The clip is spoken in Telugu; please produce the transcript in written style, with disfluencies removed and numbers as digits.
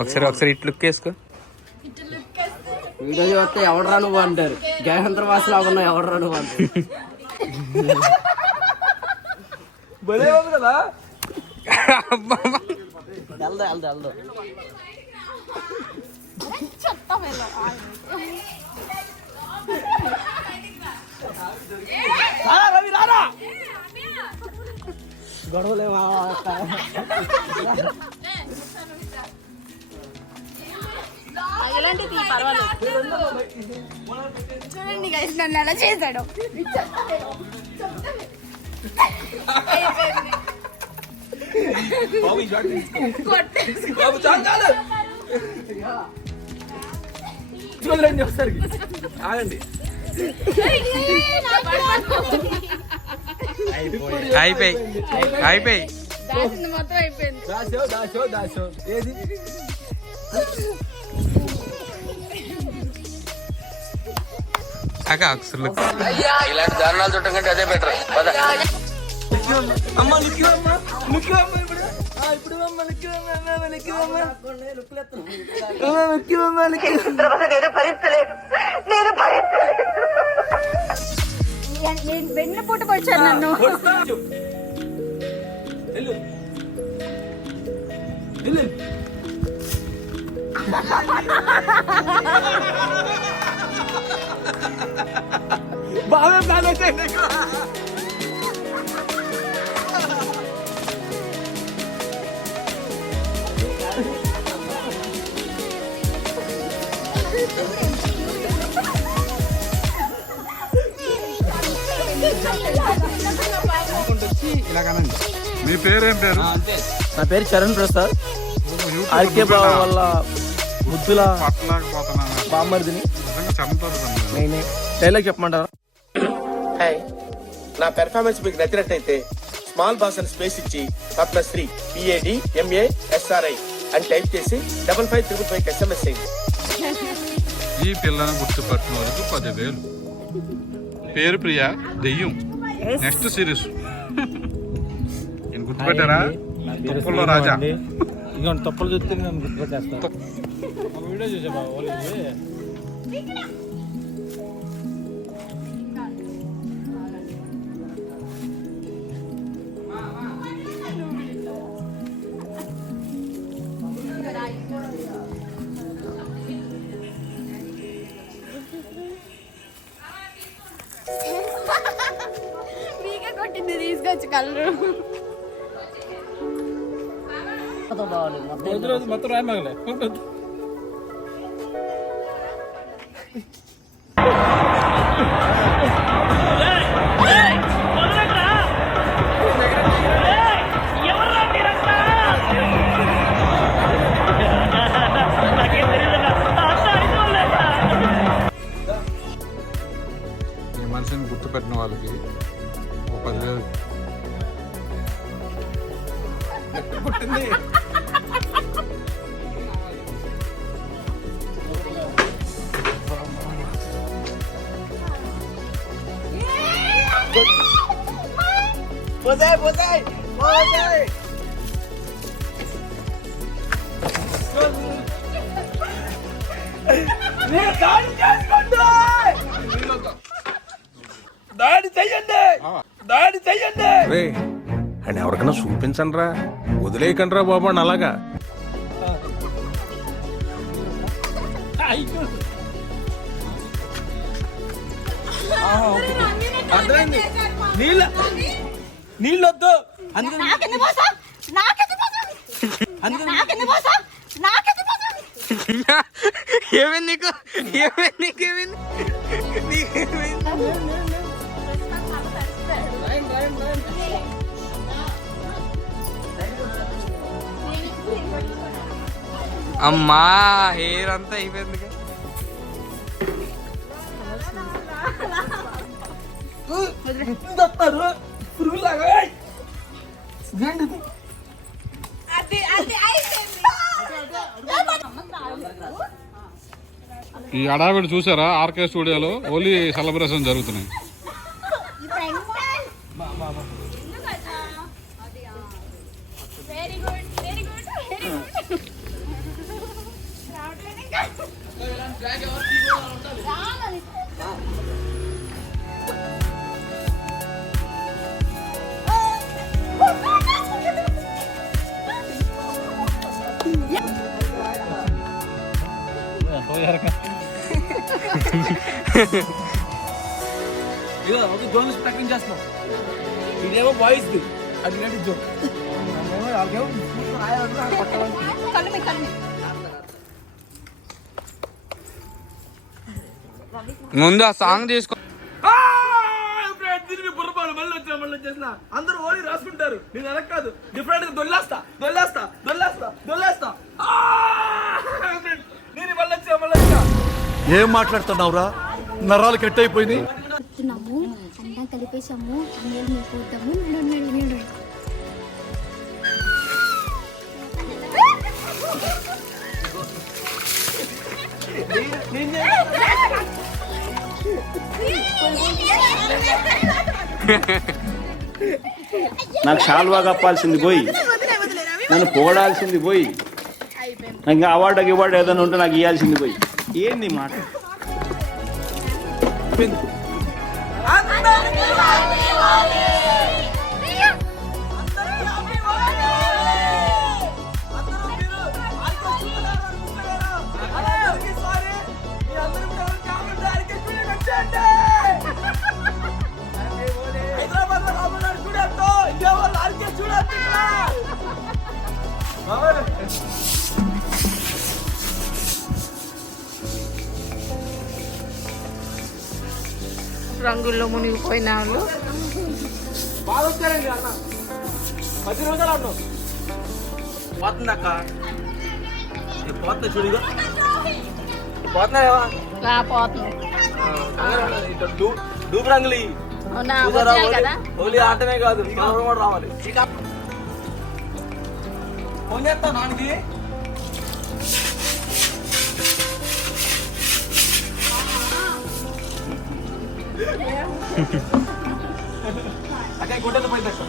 ఒకసారి ఇట్లు లుక్ వేసుకో. వీడియో చూస్తే ఎవడరా నువ్వు అంటారు, జయహంత్ర వాసులా ఉన్నావు ఎవడరా నువ్వు అంటారు. కదా వెళ్దా గొడవలేవా చూడండి గైస్ నన్ను ఎలా చేశాడు. ఆగండి అయిపోయి మొత్తం అయిపోయింది. దాసో ఏది ఇలాంటి దారుణాలు చుట్టం కంటే అదే బెటర్. అమ్మ ఇప్పుడు నేను వెన్న పూటకు వచ్చాను నన్ను. బాగా బ్యాలెన్స్ అయింది. మీ పేరేం పేరు? నా పేరు చరణ్ ప్రసాద్. ఆర్కే బాబు వల్ల ముద్దుల బామ్మర్దిని. నేనే డైలాగ్ చెప్పమంటారా? హాయ్, నా పెర్ఫార్మెన్స్ మీకు నచ్చినట్టయితే స్మాల్ బాస్ అని స్పేస్ ఇచ్చి పద్మశ్రీ PADMASRI అని టైప్ చేసి 5555 SMS చేయండి. ఈ పిల్లను గుర్తుపట్టిన వరకు 10,000. పేరు ప్రియా, దెయ్యం. నెక్స్ట్ సిరీస్ గుర్తుపెట్టారా? తొప్పల్లో రాజా. ఇక తొప్పలు చూస్తే నేను గుర్తుపెట్టేస్తా. వీడియో చూసా బాబు. మీకే కొట్టింది తీసుకొచ్చి కలరు. మొత్తం రాయమగలే. ఈ మనిషిని గుర్తుపెట్టిన వాళ్ళకి 10,000. పుట్టింది దాడి చెయ్యండి. అని ఎవరికైనా చూపించండి రా, వదిలేయకండి రా బాబు అని అలాగా. అర్థమైంది. నీళ్ళొద్దు. ఏమైంది నీకు? అమ్మా హెయిర్ అంతా అయిపోయింది. ఈ అడావిడి చూసారా? ఆర్కే స్టూడియోలో హోలీ సెలబ్రేషన్ జరుగుతున్నాయి. ఇదో ఒక జోన్ ప్యాకింగ్ చేస్తున్నాం. ఇదేమో బాయ్స్ ది, అది ఇలాంటి జోన్. ముందు ఆ సాంగ్ తీసుకో. మళ్ళీ వచ్చేసిన అందరూ ఓడి రాసుకుంటారు. నేను అలా కాదు, డిఫరెంట్ గా దొల్లేస్తా. నేను మళ్ళీ వచ్చా. ఏం మాట్లాడుతున్నావురా? నరాలు కట్ అయిపోయింది. చెప్తున్నాము అంతా కలిపేసాము, అన్నయ్యలు మేము పోతాము. నేను నాకు షాల్వా కప్పాల్సింది పోయి, నన్ను పొగడాల్సింది పోయి, ఇంకా అవార్డు ఏదైనా ఉంటే నాకు ఇవ్వాల్సింది పోయి. ఏంది మాట? రంగుల్లో మునిగిపోయిన వాళ్ళు బాగా వచ్చారండి అన్న. 10 రోజులు అన్నావు పోతుందక్క. పోతున్నా చూడిగా, పోతున్నావా? పోతుంది. డూబ్ రంగులు కదా ఓన్లీ ఆటమే కాదు, కూడా రావాలి. ఫోన్ చేస్తా నాన్నకి. అక్కడ గుడ్డలు పోయిందక్క.